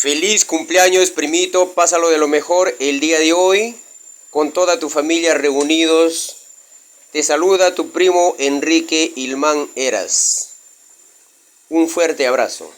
Feliz cumpleaños, primito, pásalo de lo mejor el día de hoy, con toda tu familia reunidos. Te saluda tu primo Enrique Ilmán Heras. Un fuerte abrazo.